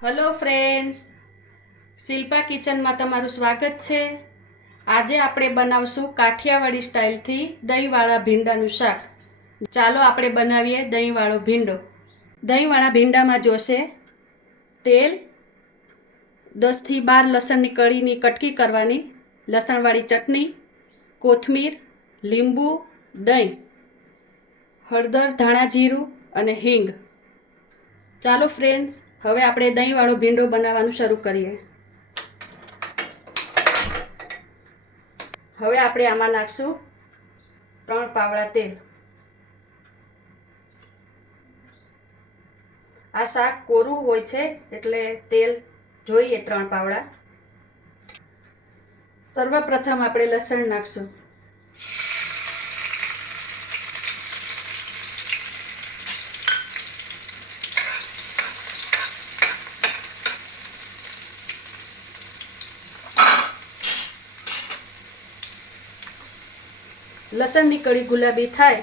Hello friends, Shilpa kitchen में तमारुं स्वागत है। आज आपणे बनावशुं काठियावाड़ी स्टाइल थी दहीवाळा भींडानुं शाक। चालो आपणे बनावीए दहीवाळो भींडो। दहीवाळा भींडा में जोशे तेल, 10 થી 12 लसणनी कळीनी कटकी करवानी, लसणवाળી चटनी, कोथमीर, લીંબુ, दही, हळदर, धाणा जीरुं अने हींग। चालो फ्रेंड्स, हवे आपणे दहीवाळो भींडो बनाववानुं शरू करीए। हवे आपणे आमां नाखशुं 3 पावड़ा तेल। आ शाक कोरुं होय छे एटले तेल जोईए 3 पावड़ा। सर्वप्रथम आपणे लसण नाखशुं। लसणनी कળી गुलाबी थाय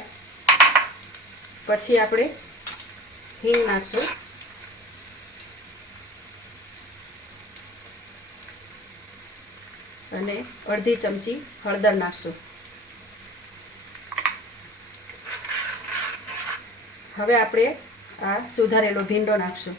पछी आपणे हींग नाखशुं अने अर्धी चमची हळदर नाखशुं। हवे आपणे आ सुधारेलो भींडो नाखशुं।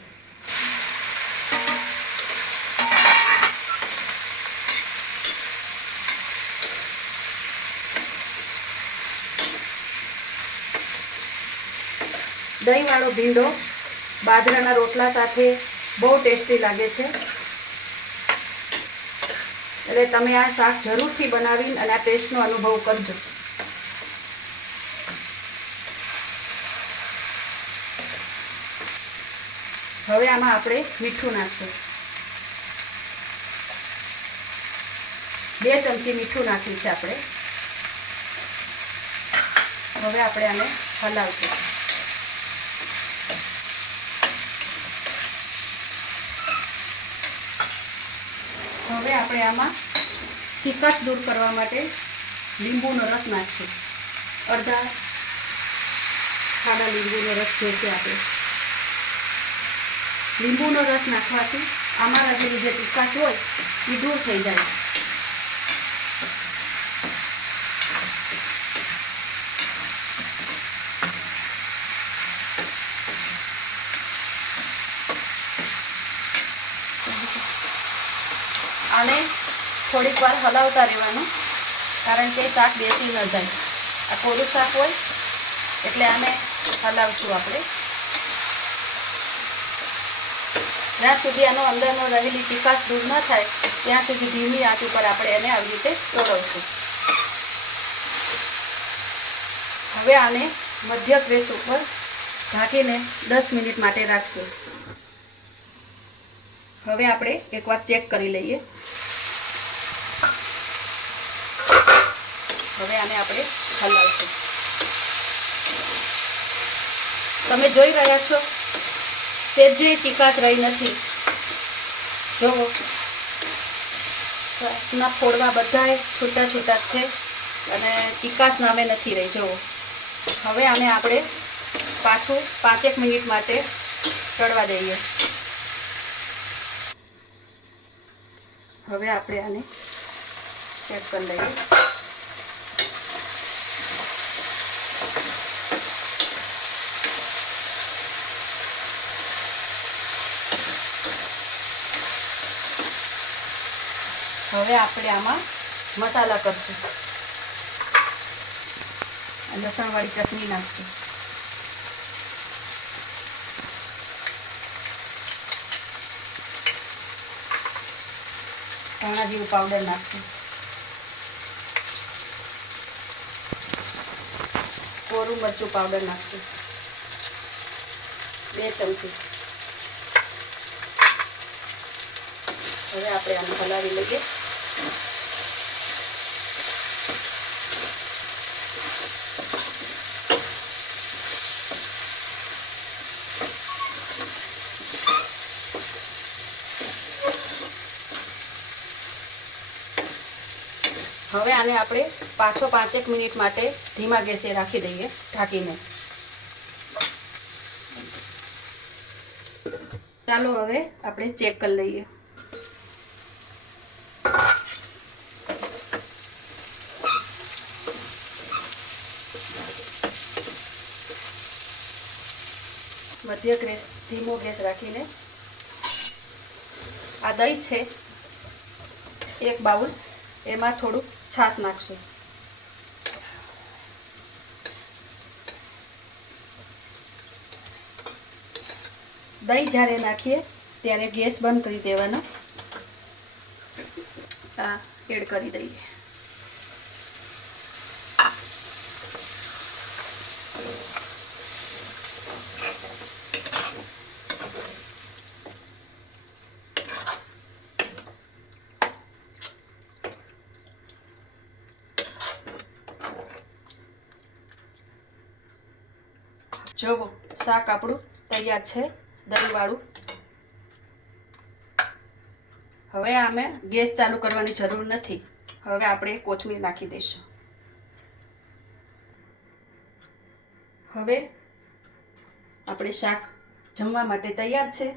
दहीवाळो भींडो बाજરાના રોટલા સાથે બહુ ટેસ્ટી લાગે છે, એટલે તમે આ શાક જરૂરથી બનાવીને અને આ ટેસ્ટનો અનુભવ કરજો। હવે આમાં આપણે મીઠું નાખશું। 2 ચમચી મીઠું નાખ્યું છે આપણે। હવે આપણે આને હલાવશું। હવે આપણે આમાં ચીકાશ દૂર કરવા માટે લીંબુનો રસ નાખશું। અડધા ખાડા લીંબુનો રસ જોઈશે આપણે। લીંબુનો રસ નાખવાથી આમાં રહેલી જે ચીકાશ હોય એ દૂર થઈ જાય। आने थोड़ीक वार हलावता रहेवानुं, कारण के शाक बेसी न जाए। आ कोरुं शाक होय एटले आने हलावशुं आपणे। ज्यां सुधी आनो अंदरनो रहेली चीकाश दूर न थाय त्यां सुधी धीमी आंच पर आपणे एने आवी रीते तोड़वशुं। हवे आने मध्य गैस पर ढांकीने 10 मिनिट माटे राखशुं। हवे आपणे एकवार चेक करी लईए। हवे आने आपणे हलावशुं। तमे जोई रह्या छो सेजे चीकाश रही नथी। जो शाकना फोड़वा बधाय छूटा छूटा छे अने चीकाश नामे नथी रही। जो हवे आने आपणे पाछुं 5 मिनिट माटे तळवा दईए। हवे आपणे आने चेक कर लईए। हवे आपणे आमां मसाला करशुं। लसणवाળી चटनी नाखशुं। धाणा जीरुं पाउडर नाखशुं। कोरुं मरचुं पाउडर नाखशुं 2 चमची। हवे आपणे आने हलावी लईए। हवे आने आपणे पाछो 5 मिनिट माटे धीमा गैसे राखी दईए ढांकीने। ચાલો હવે આપણે ચેક કરી લઈએ. મધ્ય ગેસ, ધીમો ગેસ રાખીને આ દહીં છે 1 બાઉલ, એમાં થોડું છાશ નાખશું. દહીં જ્યારે નાખીએ ત્યારે ગેસ બંધ કરી દેવાનો. આ એડ કરી દઈએ. જોવો શાક આપણું તૈયાર છે, દહીંવાળું. હવે આમે ગેસ ચાલુ કરવાની જરૂર નથી. હવે આપણે કોથમીર નાખી દઈશું. હવે આપણે શાક જમવા માટે તૈયાર છે.